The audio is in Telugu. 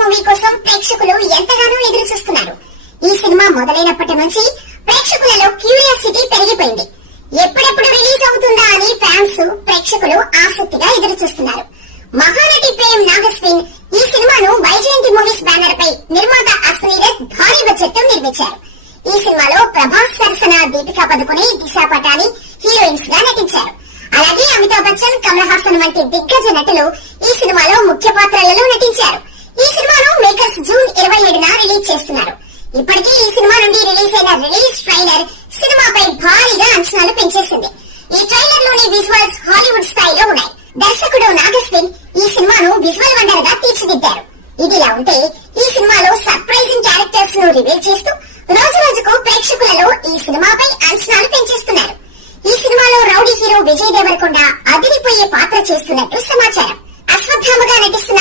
మూవీ కోసం ప్రేక్షకులు ఎంతగానో ఎదురు చూస్తున్నారు. ఈ సినిమా మొదలైనప్పటి నుంచి ప్రేక్షకులలో క్యూరియాసిటీ పెరిగిపోయింది. ఎప్పుడెప్పుడు రిలీజ్ అవుతుందా అని ఫ్యాన్స్ ప్రేక్షకులు ఆసక్తిగా ఎదురు చూస్తున్నారు. మహానటి ప్రేమ్ నాగస్విన్ ఈ సినిమాను వైజయంతి మూవీస్ బ్యానర్ పై నిర్మాత అశ్విని దత్ భారీ బడ్జెట్ తో నిర్మించారు. ఈ సినిమాలో ప్రభాస్ సరసన దీపికా పదుకొనే, దిశా పటాని హీరోయిన్స్ గా నటించారు. అలాగే అమితాబ్ బచ్చన్, కమల్ హాసన్ వంటి దిగ్గజ నటులు ఈ సినిమాలో ముఖ్య పాత్రలలో నటించారు. ఈ సినిమాను మేకర్స్ జూన్ 27న రిలీజ్ చేస్తున్నారు. ఇప్పటికీ ఈ సినిమా నుండి రిలీజ్ అయిన రిలీజ్ ట్రైలర్ సినిమాపై భారీగా అంచనాలు పెంచేసింది. ఈ ట్రైలర్ లోని విజువల్స్ హాలీవుడ్ స్థాయిలో ఉన్నాయి. దర్శకుడు నాగస్విన్ ఈ సినిమాను విజువల్ వండర్ గా తీర్చిదిద్దారు. ఇదిలా ఉంటే ఈ సినిమాలో సర్ప్రైజింగ్ క్యారెక్టర్స్ ను రివీల్ చేస్తూ రోజు రోజుకు ప్రేక్షకులలో ఈ సినిమాపై అంచనాలు పెంచేస్తున్నారు. ఈ సినిమాలో రౌడీ హీరో విజయ్ దేవరకొండ అదిరిపోయే పాత్ర చేస్తున్నట్టు సమాచారం. అశ్వత్థామగా నటిస్తున్న